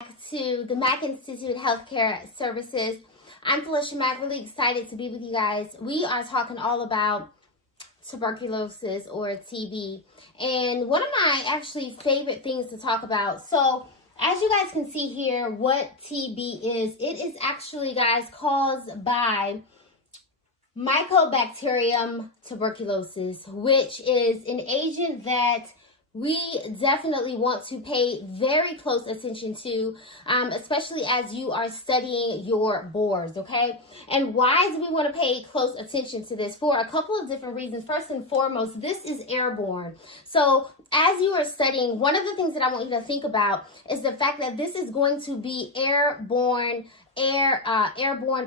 To the Mack Institute Healthcare Services. I'm Philisha Mack, really excited to be with you guys. We are talking all about tuberculosis or TB, and one of my actually favorite things to talk about. So as you guys can see here, what TB is, it is actually, guys, caused by Mycobacterium tuberculosis, which is an agent that we definitely want to pay very close attention to, especially as you are studying your boards, okay? And why do we want to pay close attention to this? For a couple of different reasons. First and foremost, this is airborne. So as you are studying, one of the things that I want you to think about is the fact that this is going to be airborne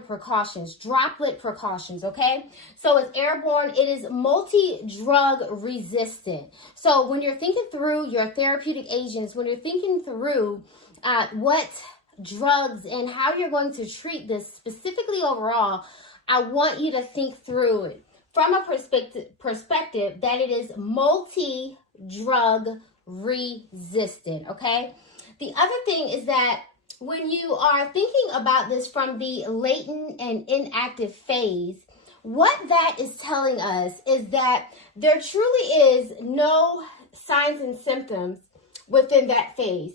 precautions, droplet precautions, okay? So it's airborne, it is multi-drug resistant. So when you're thinking through your therapeutic agents, when you're thinking through what drugs and how you're going to treat this specifically overall, I want you to think through it from a perspective that it is multi-drug resistant, okay? The other thing is that when you are thinking about this from the latent and inactive phase, what that is telling us is that there truly is no signs and symptoms within that phase.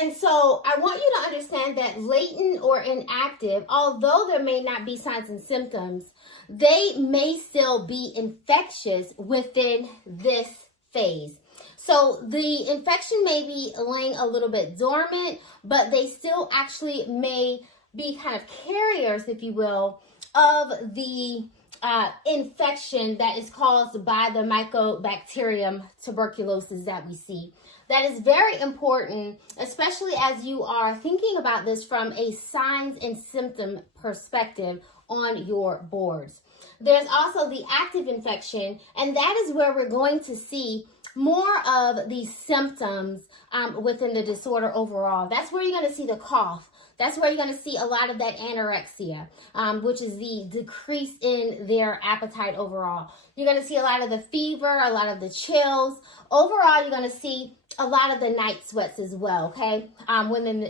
And so I want you to understand that latent or inactive, although there may not be signs and symptoms, they may still be infectious within this phase. So the infection may be laying a little bit dormant, but they still actually may be kind of carriers, if you will, of the infection that is caused by the Mycobacterium tuberculosis that we see. That is very important, especially as you are thinking about this from a signs and symptom perspective on your boards. There's also the active infection, and that is where we're going to see more of the symptoms within the disorder overall. That's where you're going to see the cough. That's where you're going to see a lot of that anorexia, which is the decrease in their appetite overall. You're going to see a lot of the fever, a lot of the chills. Overall, you're going to see a lot of the night sweats as well, okay,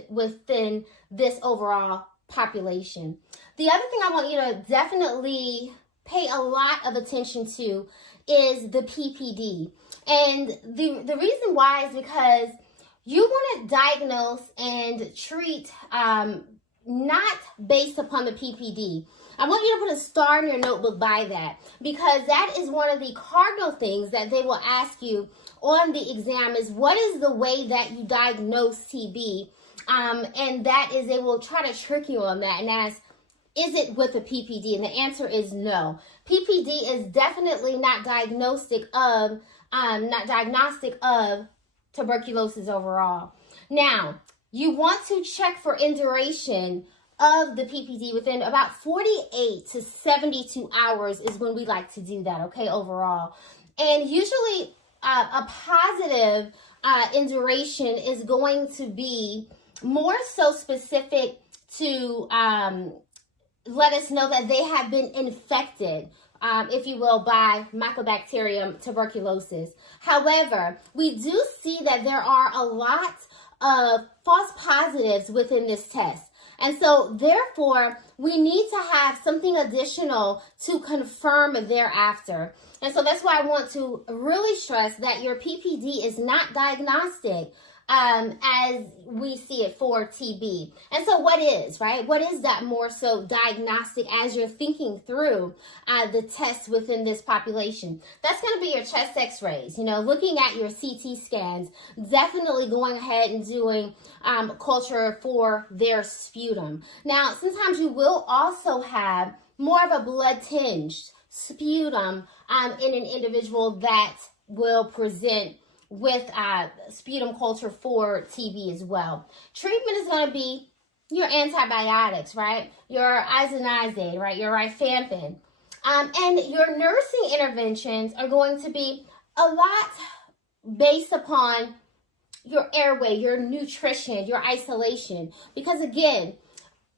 within this overall population. The other thing I want you to definitely pay a lot of attention to is the PPD. And the reason why is because you want to diagnose and treat not based upon the PPD. I want you to put a star in your notebook by that, because that is one of the cardinal things that they will ask you on the exam is what is the way that you diagnose TB? And that is, they will try to trick you on that and ask, is it with a PPD? And the answer is no. PPD is definitely not diagnostic of tuberculosis overall. Now, you want to check for induration of the PPD within about 48 to 72 hours is when we like to do that, okay, overall. And usually a positive induration is going to be more so specific to let us know that they have been infected, if you will, by Mycobacterium tuberculosis. However, we do see that there are a lot of false positives within this test. And so, therefore, we need to have something additional to confirm thereafter. And so that's why I want to really stress that your PPD is not diagnostic as we see it for TB. And so what is, right? What is that more so diagnostic as you're thinking through the tests within this population? That's going to be your chest x-rays, looking at your CT scans, definitely going ahead and doing culture for their sputum. Now, sometimes you will also have more of a blood-tinged sputum in an individual that will present with sputum culture for TB as well. Treatment is going to be your antibiotics, right? Your isoniazid, right? Your rifampin. And your nursing interventions are going to be a lot based upon your airway, your nutrition, your isolation. Because again,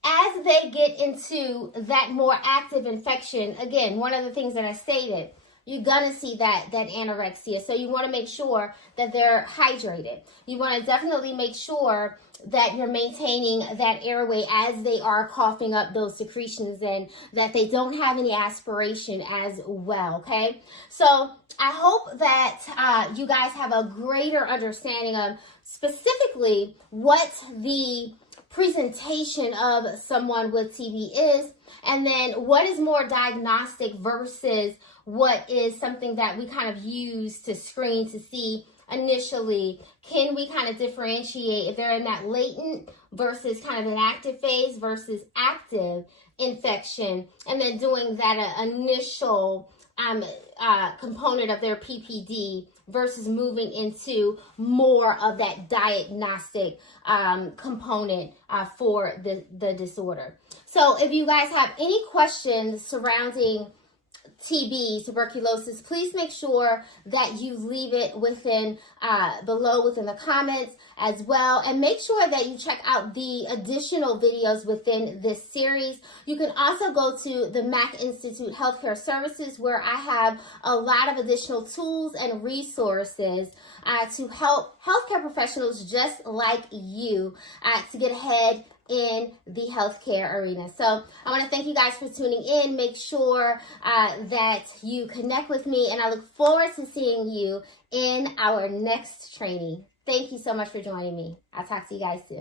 as they get into that more active infection, again, one of the things that I stated, you're going to see that anorexia. So you want to make sure that they're hydrated. You want to definitely make sure that you're maintaining that airway as they are coughing up those secretions, and that they don't have any aspiration as well, okay? So I hope that you guys have a greater understanding of specifically what the presentation of someone with TB is, and then what is more diagnostic versus what is something that we kind of use to screen to see initially. Can we kind of differentiate if they're in that latent versus kind of an active phase versus active infection, and then doing that initial component of their PPD versus moving into more of that diagnostic component for the disorder. So if you guys have any questions surrounding TB, tuberculosis, please make sure that you leave it within below within the comments as well, and make sure that you check out the additional videos within this series. You can also go to the Mack Institute Healthcare Services, where I have a lot of additional tools and resources to help healthcare professionals just like you to get ahead in the healthcare arena. So I want to thank you guys for tuning in. Make sure that you connect with me, and I look forward to seeing you in our next training. Thank you so much for joining me. I'll talk to you guys soon.